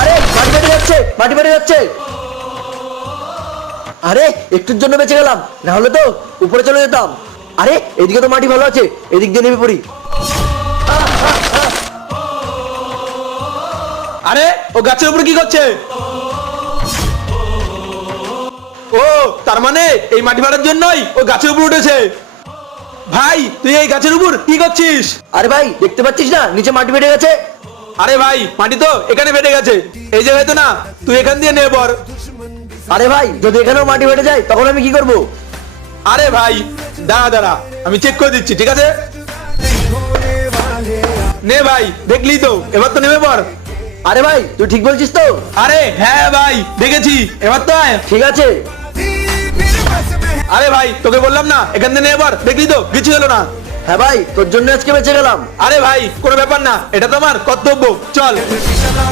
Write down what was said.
আরে মাটি বেড়ে যাচ্ছে মাটি বেড়ে যাচ্ছে। আরে একটুর জন্য বেঁচে গেলাম না হলে তো উপরে চলে যেতাম। আরে এদিকে তো মাটি ভালো আছে এদিক দিয়ে নেমে পড়ি। আরে ও গাছের উপর কি করছে? ও তার মানে এই মাটি ভাড়ার জন্যই ও গাছের উপর উঠেছে। ভাই তুই এই গাছের উপর কি করছিস? আরে ভাই দেখতে পাচ্ছিস না নিচে মাটি বেড়ে গেছে। আরে ভাই মাটি তো এখানে বেড়ে গেছে। এই জায়গায় তো না তুই এখান দিয়ে নে পর আরে ভাই যদি এখানেও মাটি ফেটে যায় তখন আমি কি করব? আরে ভাই দাঁড়া দাঁড়া আমি চেক করে দিচ্ছি ঠিক আছে? নে ভাই দেখলি তো এবার তো নেমে পড়। আরে ভাই তুই ঠিক বলছিস তো? আরে হ্যাঁ ভাই দেখেছি এবার তো আয়। ঠিক আছে। আরে ভাই তোকে বললাম না এখান থেকে এবার দেখলি তো কিছু হলো না। হ্যাঁ ভাই, তোর জন্য আজকে বেঁচে গেলাম। আরে ভাই, কোনো ব্যাপার না, এটা তো আমার কর্তব্য। চল।